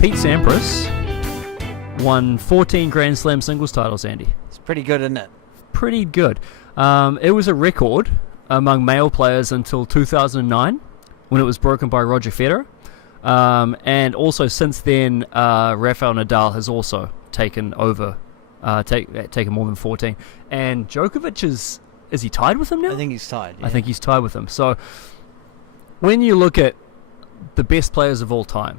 Pete Sampras won 14 Grand Slam singles titles, Andy. It's pretty good, isn't it? Pretty good. It was a record among male players until 2009, when it was broken by Roger Federer. And also since then, Rafael Nadal has also taken over, taken more than 14. And Djokovic is he tied with him now? I think he's tied. Yeah. I think he's tied with him. So when you look at the best players of all time,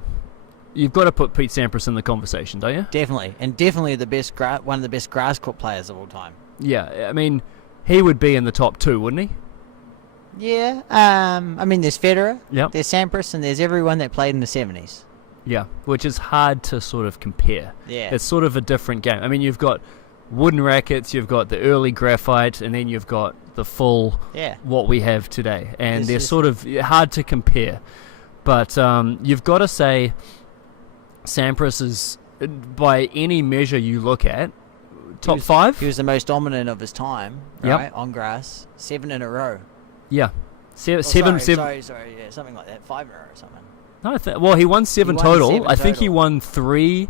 you've got to put Pete Sampras in the conversation, don't you? Definitely. And definitely one of the best grass court players of all time. Yeah, I mean, he would be in the top two, wouldn't he? Yeah. I mean, there's Federer, Yep. there's Sampras, and there's everyone that played in the 70s. Yeah, which is hard to sort of compare. Yeah. It's sort of a different game. I mean, you've got wooden rackets, you've got the early graphite, and then you've got the full what we have today. And they're sort of hard to compare. But you've got to say Sampras is, by any measure you look at, top five. He was the most dominant of his time, Yep. right, on grass. 7 in a row. Yeah. Seven. Sorry, yeah, something like that. 5 in a row or something. No, well, he won seven won total. 7 I think he total. won 3,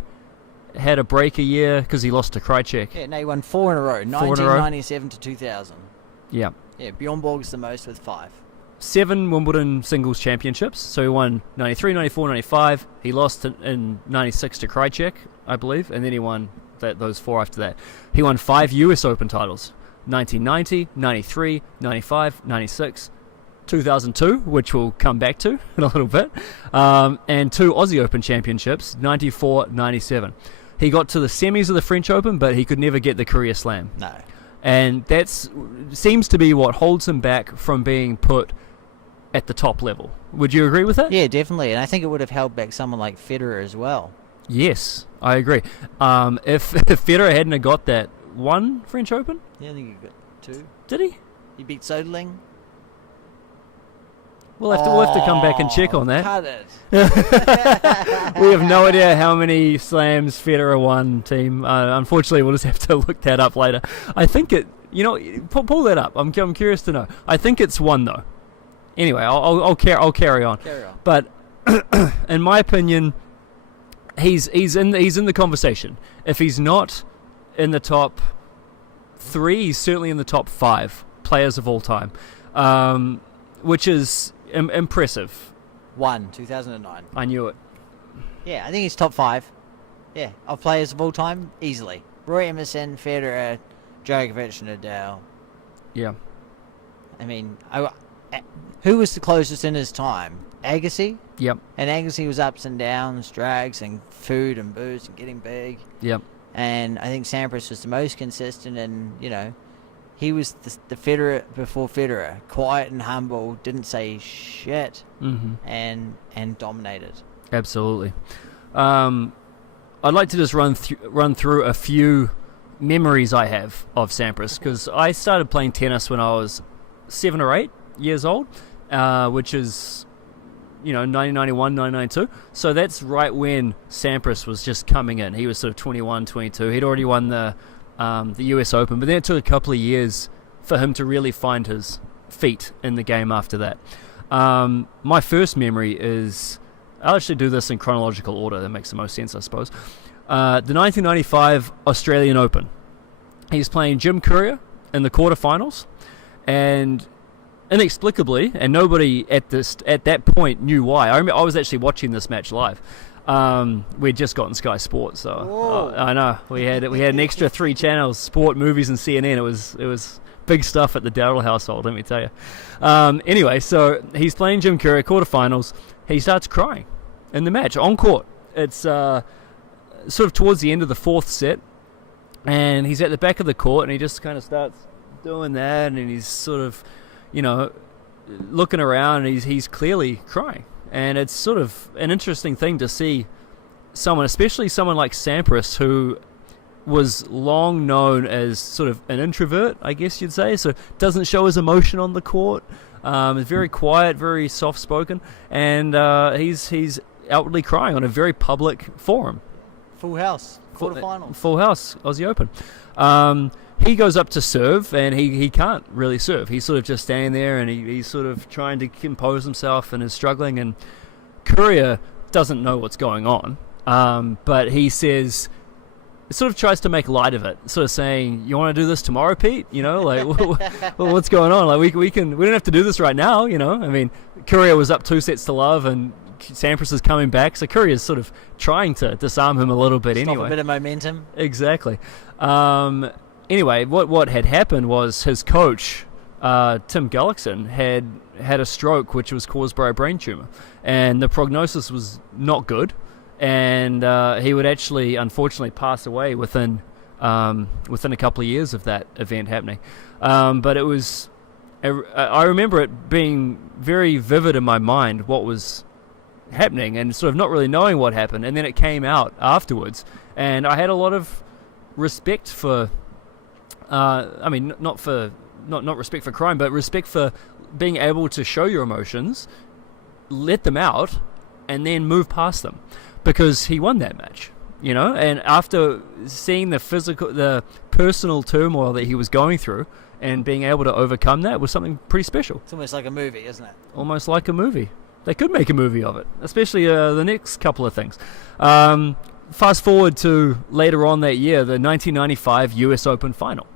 had a break a year because he lost to Krajicek. Yeah, no, he won 4 in a row. 4 in a row. 1997 to 2000. Yeah. Yeah, Bjorn Borg's the most with 5. 7 Wimbledon singles championships. So he won 93, 94, 95. He lost in 96 to Krajicek, I believe, and then he won those 4 after that. He won 5 US Open titles. 1990, 93, 95, 96, 2002, which we'll come back to in a little bit, and 2 Aussie Open championships, 94, 97. He got to the semis of the French Open, but he could never get the career slam. No. And that seems to be what holds him back from being put at the top level. Would you agree with that? Yeah, definitely. And I think it would have held back someone like Federer as well. Yes, I agree. If Federer hadn't have got that 1 French Open, Yeah, I think he got 2. did he? He beat Soderling. We'll have to come back and check on that. Cut it. We have no idea how many slams Federer won, team. Unfortunately, we'll just have to look that up later. I think it, pull that up. I'm curious to know. I think it's 1 though. Anyway, I'll carry on. Carry on. But in my opinion, he's in the conversation. If he's not in the top 3, he's certainly in the top 5 players of all time, which is impressive. 2009. I knew it. Yeah, I think he's top 5. Yeah, of players of all time, easily. Roy Emerson, Federer, Djokovic, Nadal. Yeah. I mean, who was the closest in his time? Agassi? Yep. And Agassi was ups and downs, drags and food and booze and getting big. Yep. And I think Sampras was the most consistent, and he was the Federer before Federer, quiet and humble, didn't say shit, and dominated. Absolutely. I'd like to just run through a few memories I have of Sampras, because I started playing tennis when I was 7 or 8 years old, which is 1991, 1992. So that's right when Sampras was just coming in. He was sort of 21, 22. He'd already won the US Open, but then it took a couple of years for him to really find his feet in the game after that. My first memory is, I'll actually do this in chronological order. That makes the most sense, I suppose. The 1995 Australian Open. He's playing Jim Courier in the quarterfinals, and inexplicably, and nobody at that point knew why. I remember I was actually watching this match live. We'd just gotten Sky Sports, so I know we had an extra 3 channels: sport, movies, and CNN. It was big stuff at the Darrell household, let me tell you. Anyway, so he's playing Jim Courier quarterfinals. He starts crying in the match on court. It's sort of towards the end of the 4th set, and he's at the back of the court, and he just kind of starts doing that, and he's sort of looking around, and he's clearly crying. And it's sort of an interesting thing to see someone, especially someone like Sampras, who was long known as sort of an introvert, I guess you'd say, so doesn't show his emotion on the court, is very quiet, very soft-spoken, and he's outwardly crying on a very public forum. Full house, quarterfinals. Full house, Aussie Open. He goes up to serve, and he can't really serve. He's sort of just standing there, and he's sort of trying to compose himself and is struggling, and Courier doesn't know what's going on. But he says, sort of tries to make light of it, sort of saying, "You want to do this tomorrow, Pete? You know, like, what's going on? Like, we don't have to do this right now. You know, I mean, Courier was up 2-0, and Sampras is coming back, so Courier's sort of trying to disarm him a little bit. Stop anyway, a bit of momentum. Exactly. Anyway, what had happened was his coach, Tim Gullickson, had a stroke which was caused by a brain tumor, and the prognosis was not good. And he would actually, unfortunately, pass away within a couple of years of that event happening. But it was, I remember it being very vivid in my mind what was happening, and sort of not really knowing what happened. And then it came out afterwards, and I had a lot of respect for, I mean, not respect for crime, but respect for being able to show your emotions, let them out, and then move past them. Because he won that match, you know, and after seeing the personal turmoil that he was going through and being able to overcome that was something pretty special. It's almost like a movie, isn't it? Almost like a movie. They could make a movie of it, especially the next couple of things. Fast forward to later on that year, the 1995 US Open final.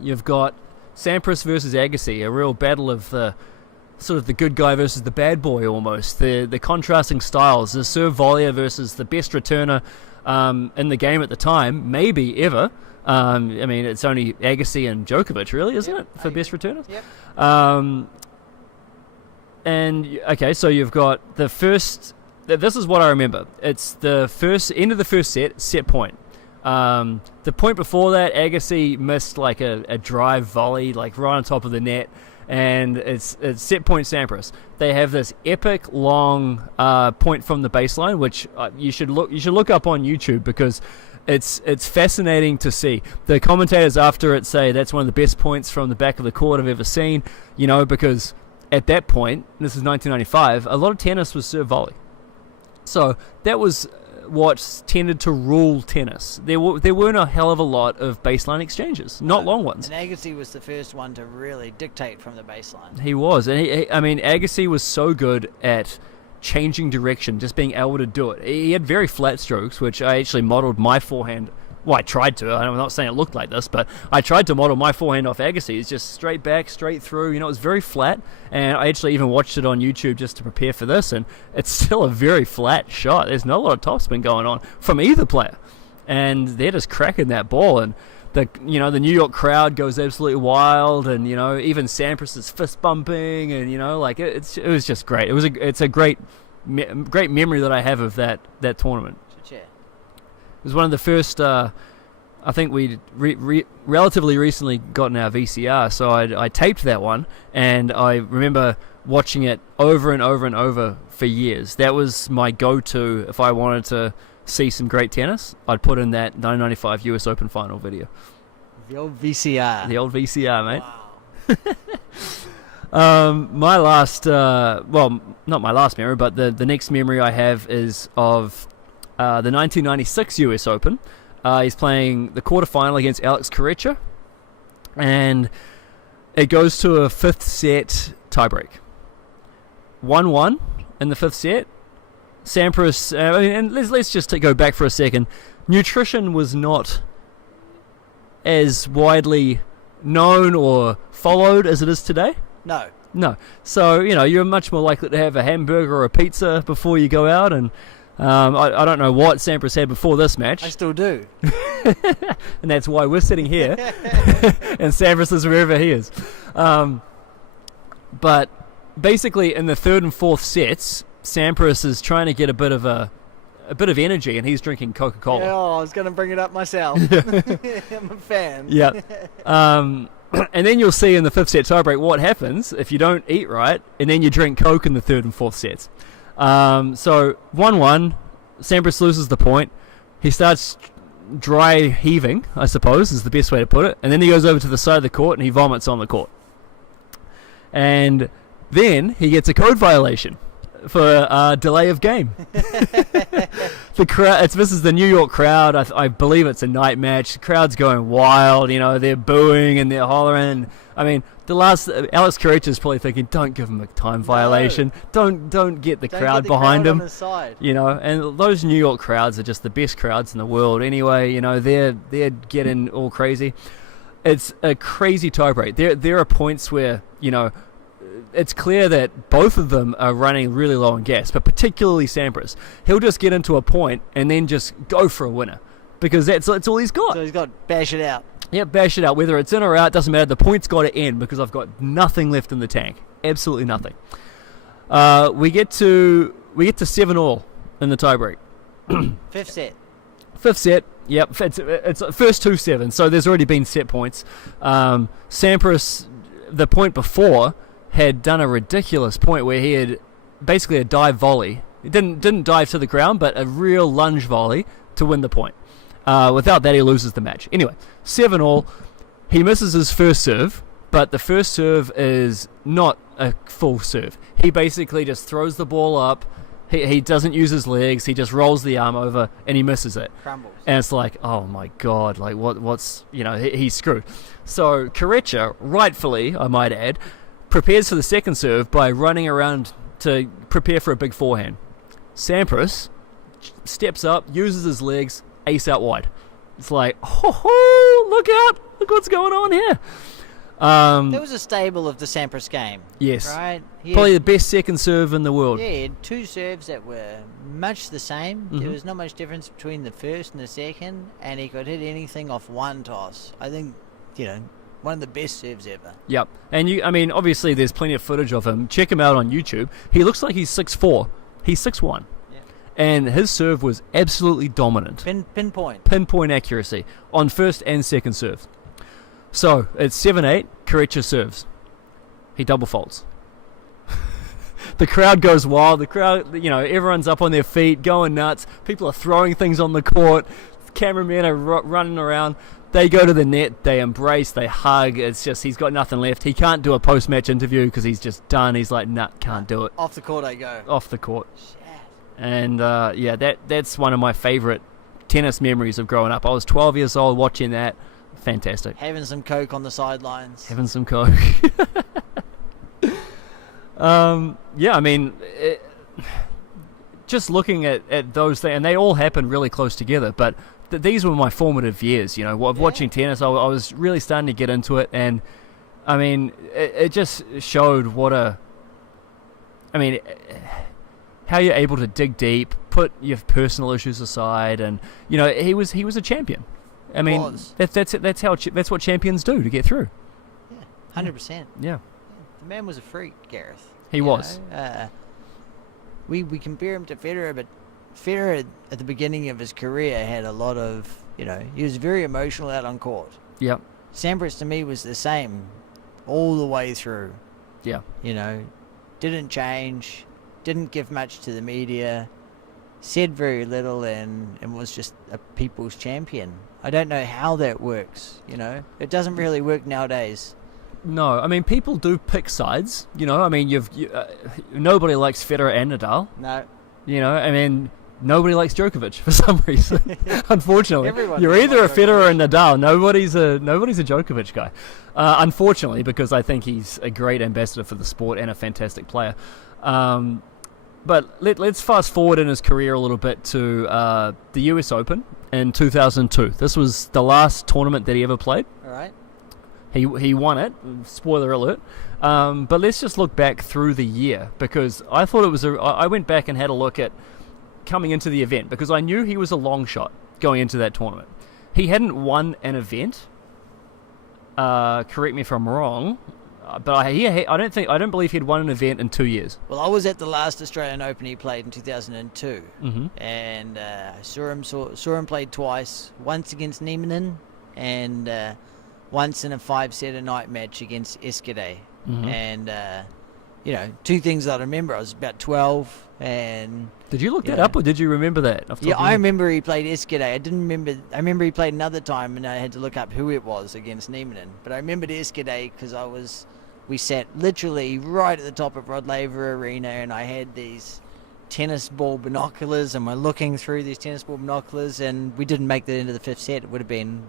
You've got Sampras versus Agassi, a real battle of the sort of the good guy versus the bad boy almost. The contrasting styles, the serve volleyer versus the best returner in the game at the time, maybe ever. I mean, it's only Agassi and Djokovic, really, isn't it, for best returners? Yep. And, okay, so you've got the first... This is what I remember. It's the end of the first set point. The point before that, Agassi missed like a drive volley, like right on top of the net. And it's set point Sampras. They have this epic long point from the baseline, which you should look up on YouTube, because it's fascinating to see. The commentators after it say that's one of the best points from the back of the court I've ever seen. You know, because at that point, this is 1995, a lot of tennis was serve volley. So that was what tended to rule tennis. There weren't a hell of a lot of baseline exchanges, not long ones. And Agassi was the first one to really dictate from the baseline. He was, and I mean, Agassi was so good at changing direction, just being able to do it. He had very flat strokes, which I actually modelled my forehand. Well, I tried to. I'm not saying it looked like this, but I tried to model my forehand off Agassi. It's just straight back, straight through. You know, it was very flat, and I actually even watched it on YouTube just to prepare for this, and it's still a very flat shot. There's not a lot of topspin going on from either player, and they're just cracking that ball, and the New York crowd goes absolutely wild, and you know, even Sampras is fist bumping, and you know, like it was just great. It's a great memory that I have of that tournament. It was one of the first, I think we relatively recently gotten our VCR, so I taped that one, and I remember watching it over and over and over for years. That was my go-to if I wanted to see some great tennis. I'd put in that 1995 US Open final video. The old VCR. The old VCR, mate. Wow. My last, well, not my last memory, but the next memory I have is of the 1996 US Open. He's playing the quarterfinal against Alex Corretja, and it goes to a fifth set tiebreak. 1-1 in the fifth set. Sampras, and let's just go back for a second. Nutrition was not as widely known or followed as it is today. No. So, you know, you're much more likely to have a hamburger or a pizza before you go out, and I don't know what Sampras had before this match. I still do. And that's why we're sitting here. And Sampras is wherever he is. But basically in the third and fourth sets, Sampras is trying to get a bit of energy, and he's drinking Coca-Cola. Yeah, I was going to bring it up myself. I'm a fan. Yeah. And then you'll see in the fifth set tiebreak what happens if you don't eat right, and then you drink Coke in the third and fourth sets. So 1-1, Sampras loses the point. He starts dry heaving, I suppose, is the best way to put it. And then he goes over to the side of the court and he vomits on the court. And then he gets a code violation for delay of game. The crowd. This is the New York crowd. I believe it's a night match. The crowd's going wild. You know, they're booing and they're hollering. I mean, Alex Correcha's probably thinking, don't give him a time violation. Don't get the crowd behind him. On the side. You know, and those New York crowds are just the best crowds in the world anyway. You know, they're getting all crazy. It's a crazy tiebreak. There are points where, you know, it's clear that both of them are running really low on gas, but particularly Sampras. He'll just get into a point and then just go for a winner because that's all he's got. So he's got bash it out. Yeah, bash it out. Whether it's in or out, doesn't matter. The point's got to end because I've got nothing left in the tank. Absolutely nothing. We get to 7-all in the tiebreak. Fifth set. Yep, it's first 2-7. So there's already been set points. Sampras, the point before, had done a ridiculous point where he had basically a dive volley. He didn't dive to the ground, but a real lunge volley to win the point. Without that, he loses the match. Anyway, 7-all. He misses his first serve, but the first serve is not a full serve. He basically just throws the ball up. He doesn't use his legs. He just rolls the arm over, and he misses it. Crumbles. And it's like, oh my God, like what's, you know, he's screwed. So Correcha, rightfully, I might add, prepares for the second serve by running around to prepare for a big forehand. Sampras steps up, uses his legs, ace out wide. It's like, oh, look out, look what's going on here. There was a stable of the Sampras game. Yes. Right? Probably the best second serve in the world. Yeah, he had two serves that were much the same. Mm-hmm. There was not much difference between the first and the second, and he could hit anything off one toss. I think, you know, one of the best serves ever. Yep. And obviously there's plenty of footage of him. Check him out on YouTube. He looks like he's 6'4". He's 6'1". Yeah. And his serve was absolutely dominant. Pinpoint accuracy on first and second serve. So it's 7-8. Correcha serves. He double faults. The crowd goes wild. The crowd, you know, everyone's up on their feet, going nuts. People are throwing things on the court. Cameramen are running around. They go to the net. They embrace. They hug. It's just he's got nothing left. He can't do a post-match interview because he's just done. He's like, nah, can't do it. Off the court I go. Off the court. Shit. And that's one of my favourite tennis memories of growing up. I was 12 years old watching that. Fantastic. Having some Coke on the sidelines. Having some Coke. Just looking at those things, and they all happened really close together, but these were my formative years, you know, watching tennis. I was really starting to get into it, and I mean, it just showed how you're able to dig deep, put your personal issues aside, and, you know, he was a champion. I mean, that's what champions do to get through. Yeah, 100%. Yeah. The man was a freak, Gareth. He was. We compare him to Federer, but Federer at the beginning of his career had a lot of, you know, he was very emotional out on court. Yep. Sampras to me was the same all the way through. Yeah. You know, didn't change, didn't give much to the media, said very little, and was just a people's champion. I don't know how that works, you know. It doesn't really work nowadays. No, I mean, people do pick sides, you know. I mean, nobody likes Federer and Nadal. No. You know, I mean, nobody likes Djokovic for some reason. Unfortunately, you're either a Federer or Nadal. Nobody's a Djokovic guy. Unfortunately, because I think he's a great ambassador for the sport and a fantastic player. But let's fast forward in his career a little bit to the US Open in 2002. This was the last tournament that he ever played. All right. He won it. Spoiler alert. But let's just look back through the year, because I thought it was I went back and had a look at coming into the event, because I knew he was a long shot going into that tournament. He hadn't won an event. Correct me if I'm wrong. But I don't believe he'd won an event in 2 years. Well, I was at the last Australian Open he played in 2002, and saw him play twice. Once against Nieminen, and once in a 5-set a night match against Eskide. And you know, two things that I remember. I was about 12, and did you look that up, or did you remember that? Yeah, I remember he played Eskide. I remember he played another time, and I had to look up who it was against Nieminen. But I remembered Eskide because we sat literally right at the top of Rod Laver Arena, and I had these tennis ball binoculars, and we're looking through these tennis ball binoculars, and we didn't make that into the 5th set. It would have been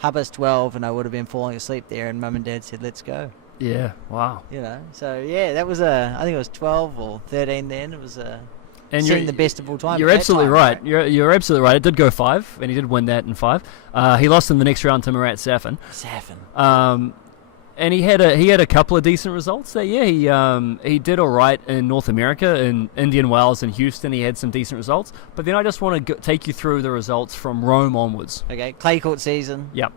12, and I would have been falling asleep there, and Mum and Dad said, "Let's go." Yeah. Wow. You know, so yeah, that was I think it was 12 or 13 then. It was And seeing the best of all time. You're at that absolutely time, right. You're absolutely right. It did go 5, and he did win that in 5. He lost in the next round to Murat Safin. And he had a couple of decent results that year. He did all right in North America, in Indian Wells and Houston. He had some decent results. But then I just want to take you through the results from Rome onwards. Okay, clay court season. Yep.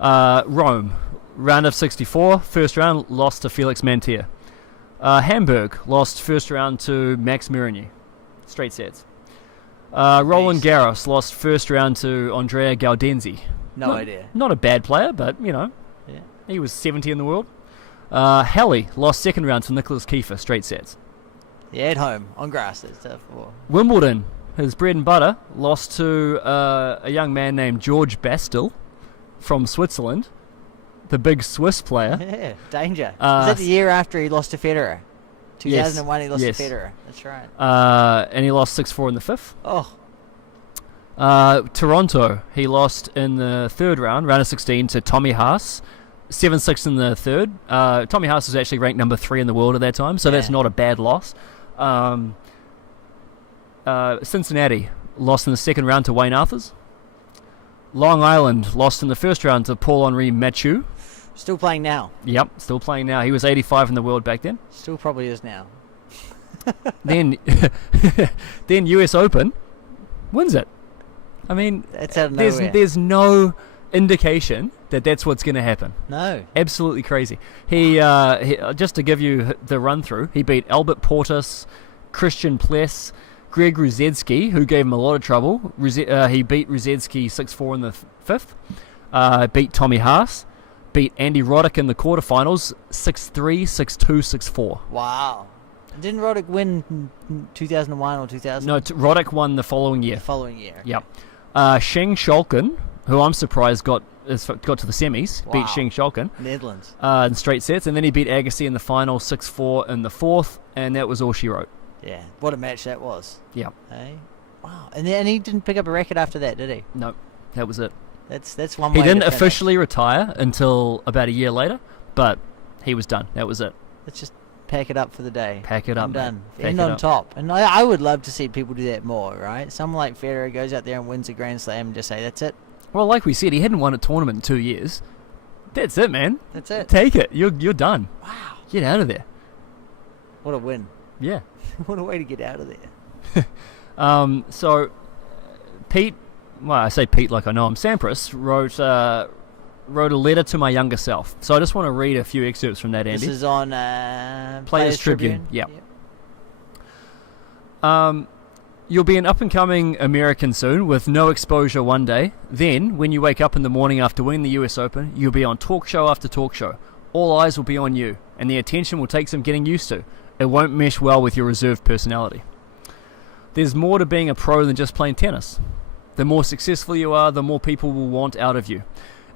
Rome, round of 64, first round, lost to Felix Mantia. Hamburg, lost first round to Max Mirigny, straight sets. Roland Garros, lost first round to Andrea Gaudenzi. No idea. Not a bad player, but, yeah. He was 70 in the world. Halle, lost second round to Nicholas Kiefer, straight sets. Yeah, at home, on grass. That's tough. Wimbledon, his bread and butter, lost to a young man named George Bastel from Switzerland, the big Swiss player. Yeah, danger. Was that the year after he lost to Federer? 2001, he lost yes. to Federer. That's right. And he lost 6-4 in the fifth. Oh. Toronto, he lost in the third round of 16 to Tommy Haas. 7-6 in the third. Tommy Haas was actually ranked number 3 in the world at that time, so that's not a bad loss. Cincinnati, lost in the second round to Wayne Arthurs. Long Island, lost in the first round to Paul-Henri Mathieu. Still playing now. Yep, still playing now. He was 85 in the world back then. Still probably is now. Then US Open, wins it. I mean, that's out of nowhere. There's no indication that that's what's going to happen. No. Absolutely crazy. He just to give you the run through, he beat Albert Portas, Christian Pless, Greg Ruzetsky, who gave him a lot of trouble. He beat Ruzetsky 6-4 in the fifth. Beat Tommy Haas. Beat Andy Roddick in the quarterfinals 6-3, 6-2, 6-4. Wow. Didn't Roddick win 2001 or 2000? No, Roddick won the following year. Yep. Sheng Schalken, who I'm surprised got to the semis, beat Sheng Schalken. Netherlands. In straight sets, and then he beat Agassi in the final 6-4 in the fourth, and that was all she wrote. Yeah, what a match that was. Yeah. Hey? Wow. And he didn't pick up a racket after that, did he? No, that was it. That's one way. He didn't officially retire until about a year later, but he was done. That was it. Let's just pack it up for the day. Pack it up. I'm done. End End on top. And I would love to see people do that more, right? Someone like Federer goes out there and wins a Grand Slam and just say, that's it. Well, like we said, he hadn't won a tournament in 2 years. That's it, man. That's it. Take it. You're done. Wow. Get out of there. What a win. Yeah. What a way to get out of there. So, Pete, well, I say Pete like I know him, Sampras wrote a letter to my younger self. So I just want to read a few excerpts from that, Andy. This is on Players Tribune. Yep. You'll be an up-and-coming American soon with no exposure one day. Then, when you wake up in the morning after winning the US Open, you'll be on talk show after talk show. All eyes will be on you, and the attention will take some getting used to. It won't mesh well with your reserved personality. There's more to being a pro than just playing tennis. The more successful you are, the more people will want out of you.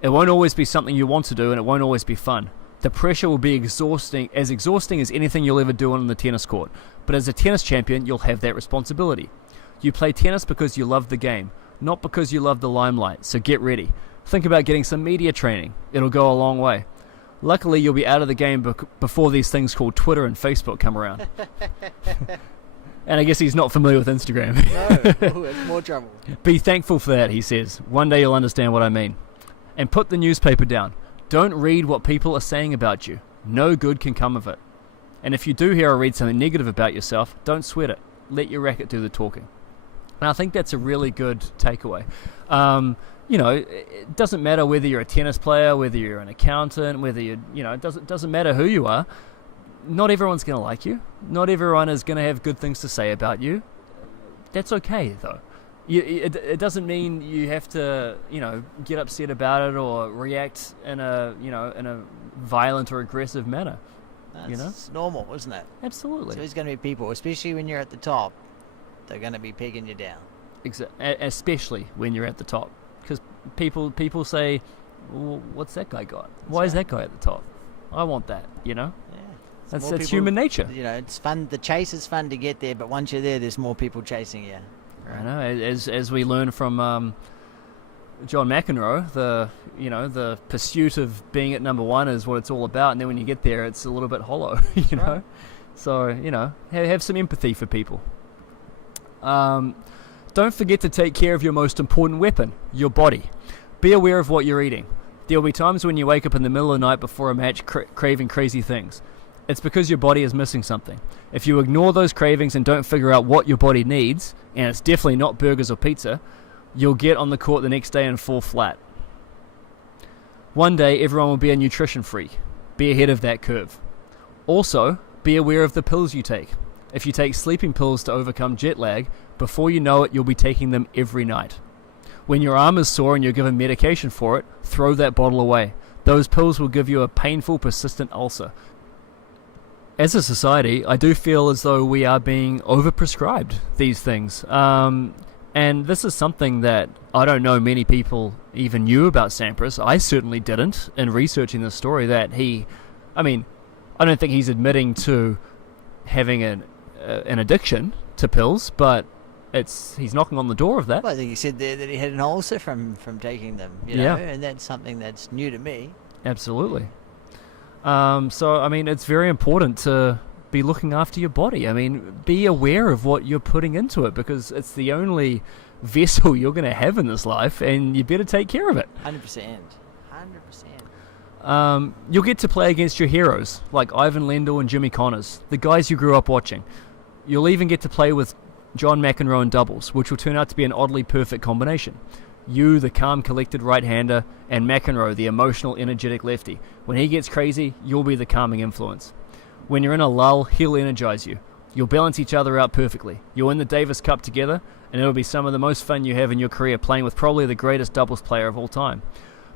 It won't always be something you want to do, and it won't always be fun. The pressure will be exhausting as anything you'll ever do on the tennis court. But as a tennis champion, you'll have that responsibility. You play tennis because you love the game, not because you love the limelight, so get ready. Think about getting some media training. It'll go a long way. Luckily, you'll be out of the game before these things called Twitter and Facebook come around. And I guess he's not familiar with Instagram. No, it's more trouble. Be thankful for that, he says. One day you'll understand what I mean. And put the newspaper down. Don't read what people are saying about you. No good can come of it. And if you do hear or read something negative about yourself, don't sweat it. Let your racket do the talking. And I think that's a really good takeaway. It doesn't matter whether you're a tennis player, whether you're an accountant, whether it doesn't matter who you are. Not everyone's going to like you. Not everyone is going to have good things to say about you. That's okay, though. It doesn't mean you have to, get upset about it or react in a violent or aggressive manner. It's normal, isn't it? Absolutely. So there's going to be people, especially when you're at the top, they're going to be pegging you down. Especially when you're at the top, because people say, well, "What's that guy got? Why is that guy at the top? I want that." Yeah. That's human nature. It's fun. The chase is fun to get there, but once you're there, there's more people chasing you. Right? I know. As we learn from John McEnroe, the pursuit of being at number one is what it's all about, and then when you get there, it's a little bit hollow, you know. Right. So have some empathy for people. Don't forget to take care of your most important weapon, your body. Be aware of what you're eating. There will be times when you wake up in the middle of the night before a match craving crazy things. It's because your body is missing something. If you ignore those cravings and don't figure out what your body needs, and it's definitely not burgers or pizza, you'll get on the court the next day and fall flat. One day, everyone will be a nutrition freak. Be ahead of that curve. Also, be aware of the pills you take. If you take sleeping pills to overcome jet lag, before you know it, you'll be taking them every night. When your arm is sore and you're given medication for it, throw that bottle away. Those pills will give you a painful, persistent ulcer. As a society, I do feel as though we are being overprescribed these things. And this is something that I don't know many people even knew about Sampras. I certainly didn't in researching this story, that I don't think he's admitting to having an addiction to pills, but he's knocking on the door of that. Well, I think he said there that he had an ulcer from taking them, and that's something that's new to me. Absolutely. So, it's very important to be looking after your body. Be aware of what you're putting into it, because it's the only vessel you're going to have in this life, and you better take care of it. 100%. You'll get to play against your heroes, like Ivan Lendl and Jimmy Connors, the guys you grew up watching. You'll even get to play with John McEnroe in doubles, which will turn out to be an oddly perfect combination. You, the calm, collected right-hander, and McEnroe, the emotional, energetic lefty. When he gets crazy, you'll be the calming influence. When you're in a lull, he'll energize you. You'll balance each other out perfectly. You'll win the Davis Cup together, and it'll be some of the most fun you have in your career, playing with probably the greatest doubles player of all time.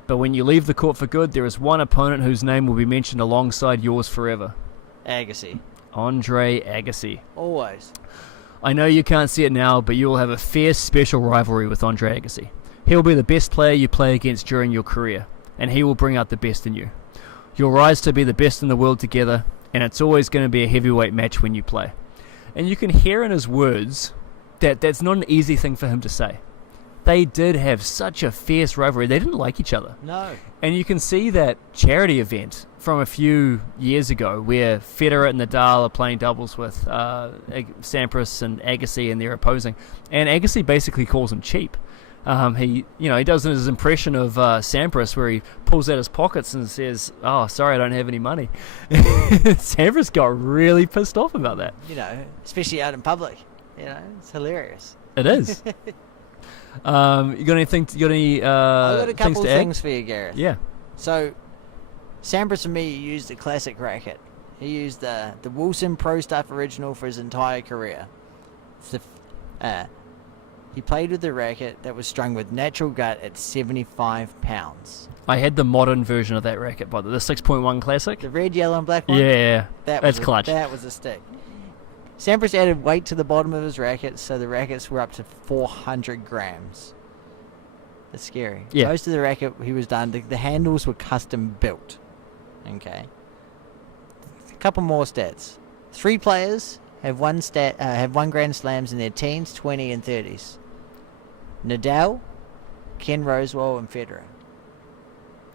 But when you leave the court for good, there is one opponent whose name will be mentioned alongside yours forever. Agassi. Andre Agassi. Always. I know you can't see it now, but you will have a fierce, special rivalry with Andre Agassi. He'll be the best player you play against during your career, and he will bring out the best in you. You'll rise to be the best in the world together, and it's always going to be a heavyweight match when you play. And you can hear in his words that that's not an easy thing for him to say. They did have such a fierce rivalry. They didn't like each other. No. And you can see that charity event from a few years ago where Federer and Nadal are playing doubles with Sampras and Agassi, and they're opposing. And Agassi basically calls him cheap. He does his impression of Sampras, where he pulls out his pockets and says, "Oh, sorry, I don't have any money." Sampras got really pissed off about that. Especially out in public. It's hilarious. It is. You got anything? You got any? I've got a couple of things things for you, Gareth. Yeah. So, Sampras for me used a classic racket. He used the Wilson Pro Stuff Original for his entire career. He played with the racket that was strung with natural gut at 75 pounds. I had the modern version of that racket, by the 6.1 Classic. The red, yellow, and black one? Yeah, That's clutch. That was a stick. Sampras added weight to the bottom of his racket, so the rackets were up to 400 grams. That's scary. Yeah. Most of the racket he was done, the handles were custom built. Okay. A couple more stats. 3 players have won Grand Slams in their teens, 20, and 30s. Nadal, Ken Rosewall, and Federer.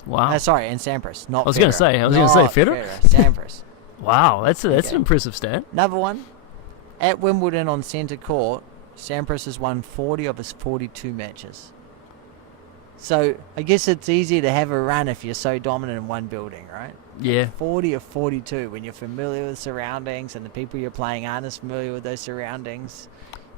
Wow. And Sampras, not Federer. I was going to say Federer. Sampras. Wow, that's an impressive stat. Another one. At Wimbledon on centre court, Sampras has won 40 of his 42 matches. So, I guess it's easier to have a run if you're so dominant in one building, right? Yeah. 40 of 42, when you're familiar with surroundings and the people you're playing aren't as familiar with those surroundings.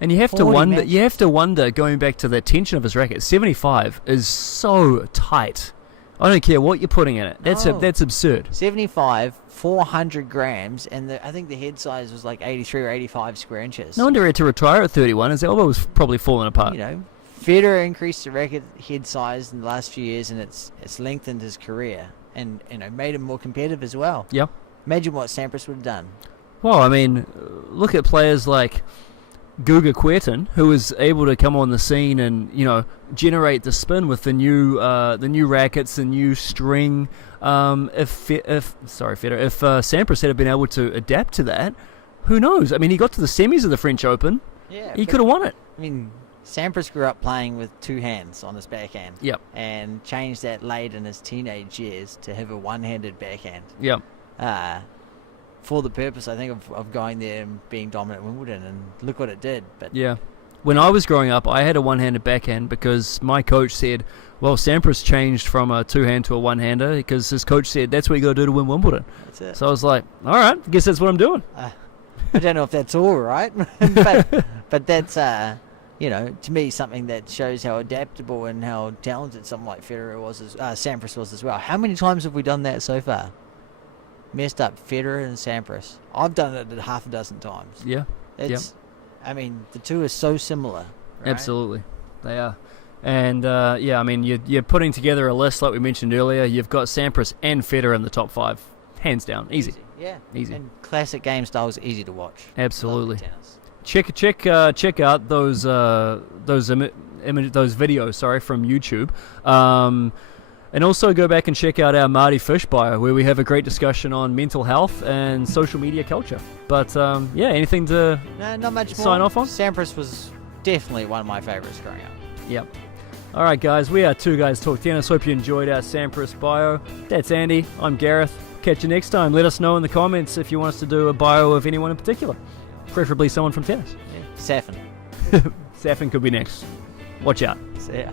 And you have to wonder, going back to the tension of his racket, 75 is so tight. I don't care what you're putting in it. That's absurd. 75, 400 grams, and I think the head size was like 83 or 85 square inches. No wonder he had to retire at 31. His elbow was probably falling apart. Federer increased the racket head size in the last few years, and it's lengthened his career and made him more competitive as well. Yeah. Imagine what Sampras would have done. Well, look at players like Guga Kuerten, who was able to come on the scene and generate the spin with the new rackets, the new string. If Sampras had been able to adapt to that, who knows? He got to the semis of the French Open. Yeah, he could have won it. Sampras grew up playing with two hands on his backhand. Yep. And changed that late in his teenage years to have a one-handed backhand. Yep. For the purpose, I think, of going there and being dominant at Wimbledon, and look what it did. But yeah. When I was growing up, I had a one-handed backhand because my coach said, well, Sampras changed from a two-hand to a one-hander because his coach said that's what you got to do to win Wimbledon. That's it. So I was like, all right, I guess that's what I'm doing. I don't know if that's all right, but that's, to me, something that shows how adaptable and how talented someone like Federer was, Sampras was as well. How many times have we done that so far? Messed up Federer and Sampras. I've done it half a dozen times. Yeah. I mean, the two are so similar. Right? Absolutely. They are. And, I mean, you're putting together a list like we mentioned earlier. You've got Sampras and Federer in the top 5. Hands down. Easy. Yeah. Easy. And classic game style is easy to watch. Absolutely. Tennis. Check out those videos, from YouTube. And also go back and check out our Marty Fish bio, where we have a great discussion on mental health and social media culture. But anything to not much more. Sign off on? Sampras was definitely one of my favorites growing up. Yep. All right, guys, we are Two Guys Talk Tennis. Hope you enjoyed our Sampras bio. That's Andy. I'm Gareth. Catch you next time. Let us know in the comments if you want us to do a bio of anyone in particular, preferably someone from tennis. Yeah. Safin. Safin could be next. Watch out. See ya.